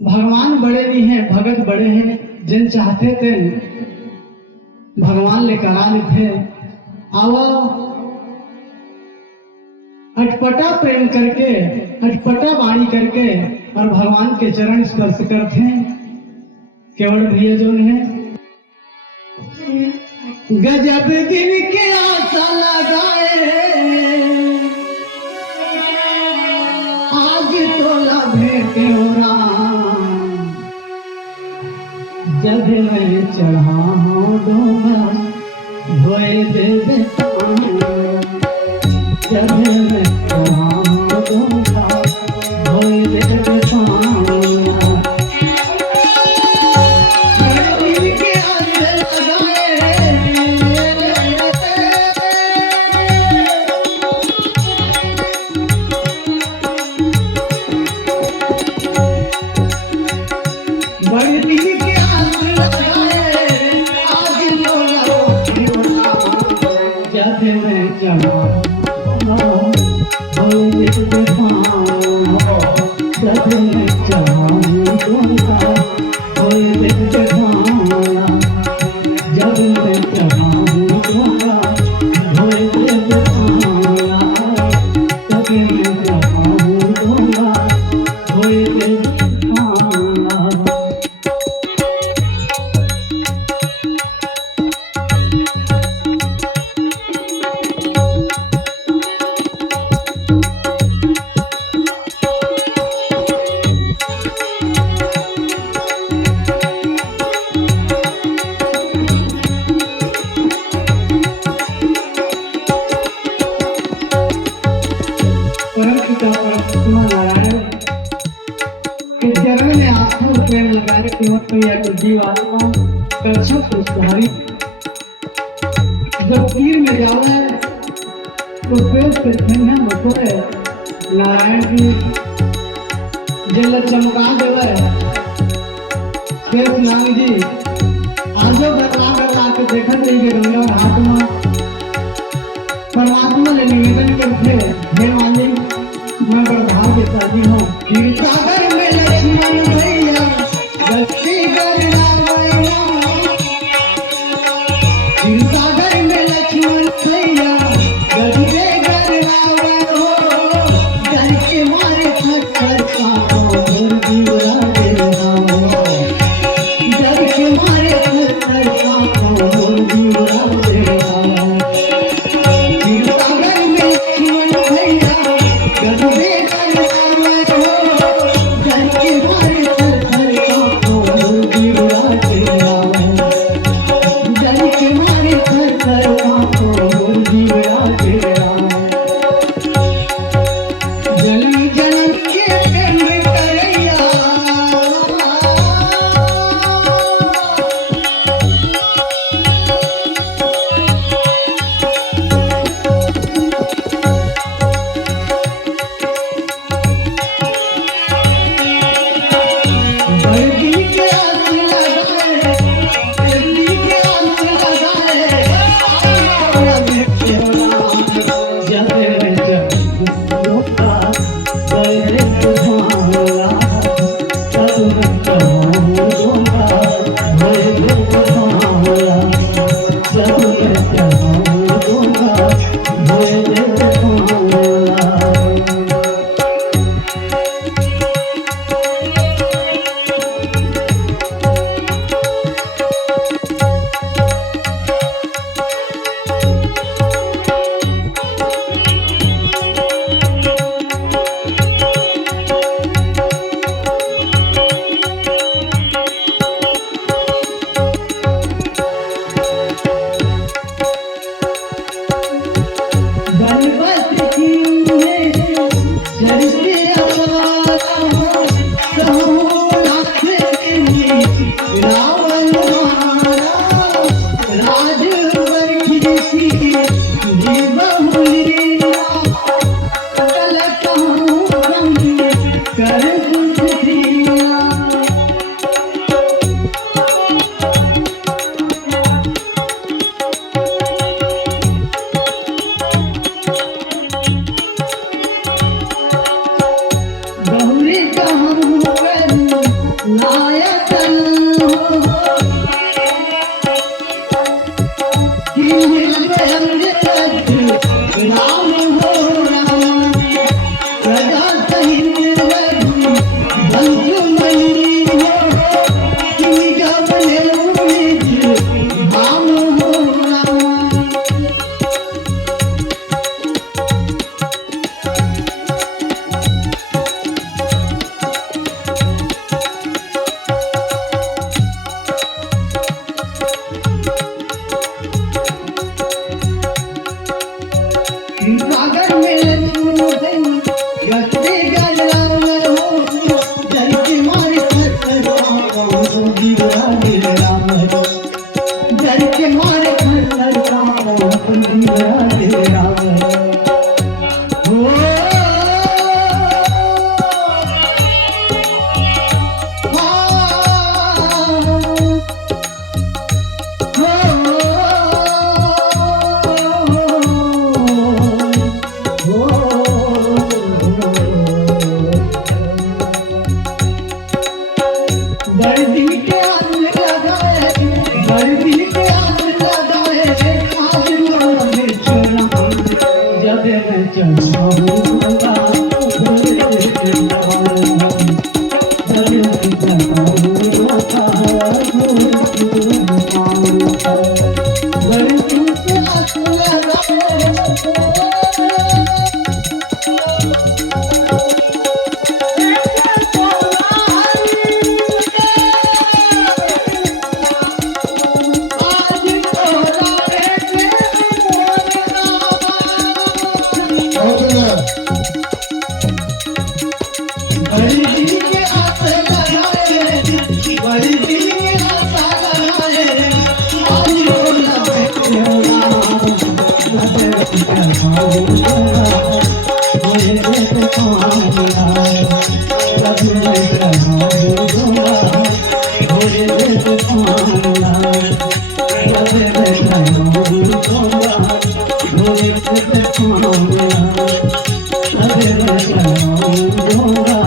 भगवान बड़े भी हैं, भगत बड़े हैं, जिन चाहते थे भगवान ले करा लेते। आवा अटपटा प्रेम करके, अटपटा वाणी करके और भगवान के चरण स्पर्श करते हैं। केवल भैया जो है गजब दिन के आशा लगाए, आज तोला भेंटे हो राम, जब मैं चढ़ा डोंगा धोए दे जब मैं चढ़ा डोंगा धोए दे जब तीर में जावे तो पेश करते हैं बतोरे नारायण की जल चमका देवे शेष नाग जी आजो गरबा के देखत रही के रंगा हाथ में परमात्मा ने निवेदन करते हे मालिक मैं बर्दाश्त देता जी हूँ सागर में लक्ष्मण भैया गलती करना सागर में लक्ष्मण भैया गलती करना घर के मारे थक कर जीवरा देना घर के मारे थक कर जीवरा देना सागर में लक्ष्मण भैया गलती करना दर्दी के आग लगाए, दर्दी के आग लगाए, आज मोरे छोड़ा जब मैं चढ़ाऊंगा Oh,